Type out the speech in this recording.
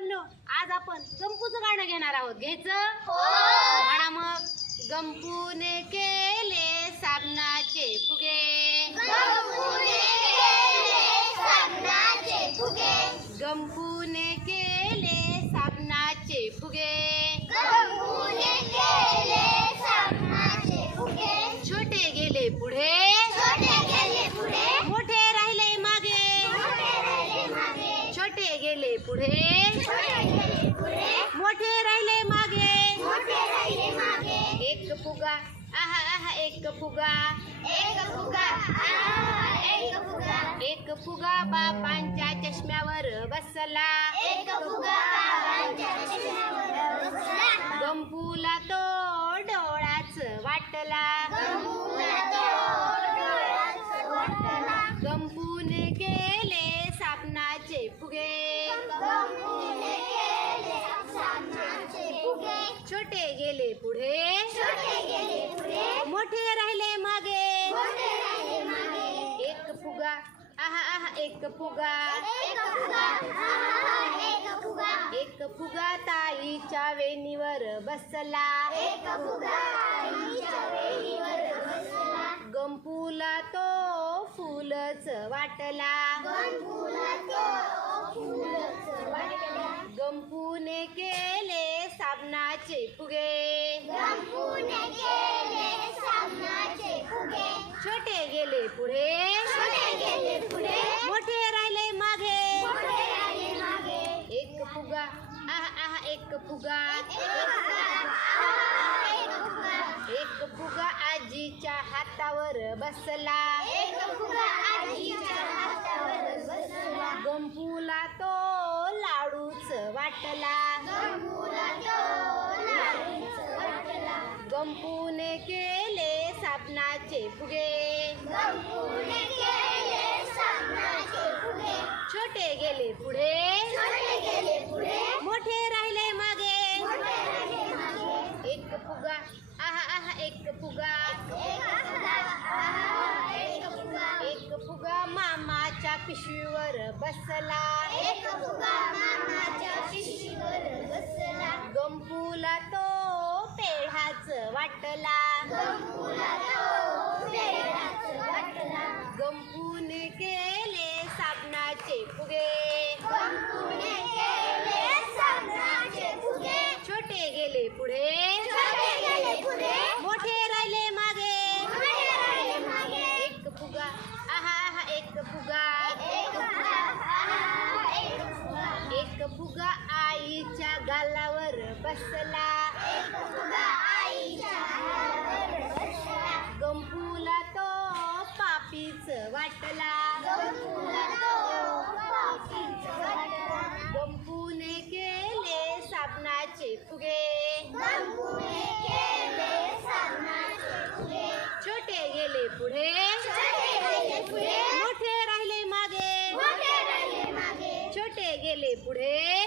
मित्रांनो, आज आपण गंपूचं गाणं घेणार आहोत. घ्यायचं? म्हणा मग. गंपूने केले साबणाचे फुगे, गंपूने केले साबणाचे फुगे, गंपूने केले साबणाचे फुगे, गंपूने केले साबणाचे फुगे. छोटे गेले पुढे, छोटे गेले पुढे, मोठे राहिले मागे, मोठे राहिले मागे. छोटे गेले पुढे, छोटे गेले पुढे, मोठे राहिले मागे, मोठे राहिले मागे. एक फुगा आहा आहा एक फुगा, एक फुगा आहा एक फुगा, एक फुगा बापांच्या चष्म्यावर बसला, एक फुगा बापांच्या चष्म्यावर बसला. गंपूला तो डोळाच वाटला, गंपूला तो डोळाच वाटला. गंपूने केले साबणाचे फुगे, गंपूने केले साबणाचे फुगे. छोटे गेले पुढे, छोटे गेले पुढे, मोठे राहिले मागे, मोठे राहिले मागे. एक फुगा आहा आहा एक फुगा, एक फुगा आहा एक फुगा, एक फुगा ताईच्या वेणीवर बसला, एक फुगा ताईच्या वेणीवर बसला. गंपूला तो फुलच वाटला, गंपूला तो फुलच वाटला. गंपूने केले साबणाचे फुगे, गंपूने केले साबणाचे फुगे. छोटे गेले पुढे, छोटे गेले पुढे, मोठे राहिले मागे, मोठे राहिले मागे. एक फुगा आहा आहा एक फुगा, एक फुगा आहा एक फुगा, एक फुगा आजीच्या हातावर बसला, एक फुगा आजीच्या हातावर बसला. गंपूला तो लाडूच वाटला, गंपूला तो लाडूच वाटला. गंपूने केले साबणाचे फुगे, गंपूने केले साबणाचे फुगे. छोटे गेले पुढे, छोटे गेले पुढे, मोठे राहिले मागे, मोठे राहिले मागे. एक फुगा आहा आहा एक फुगा, एक फुगा आहा एक फुगा, एक फुगा मामाच्या पिशवीवर बसला, एक फुगा मामाच्या पिशवीवर बसला. गंपूला तो पेढाच वाटला, गंपूला तो पेढाच वाटला. गंपूने केले साबणाचे फुगे, गंपूने केले साबणाचे फुगे. छोटे गेले पुढे, छोटे गेले पुढे, मोठे राहिले मागे, मोठे राहिले मागे. एक फुगा आहा आहा एक फुगा, एक फुगा आहा एक फुगा, एक फुगा आईच्या गालावर बसला, एक फुगा आईच्या गालावर बसला. गंपूला तो पापीच वाटला, गंपूला तो पापीच वाटला. गंपूने केले साबणाचे फुगे, गंपूने केले साबणाचे फुगे. छोटे गेले पुढे, छोटे गेले पुढे, मोठे राहिले मागे, मोठे राहिले मागे. छोटे गेले पुढे,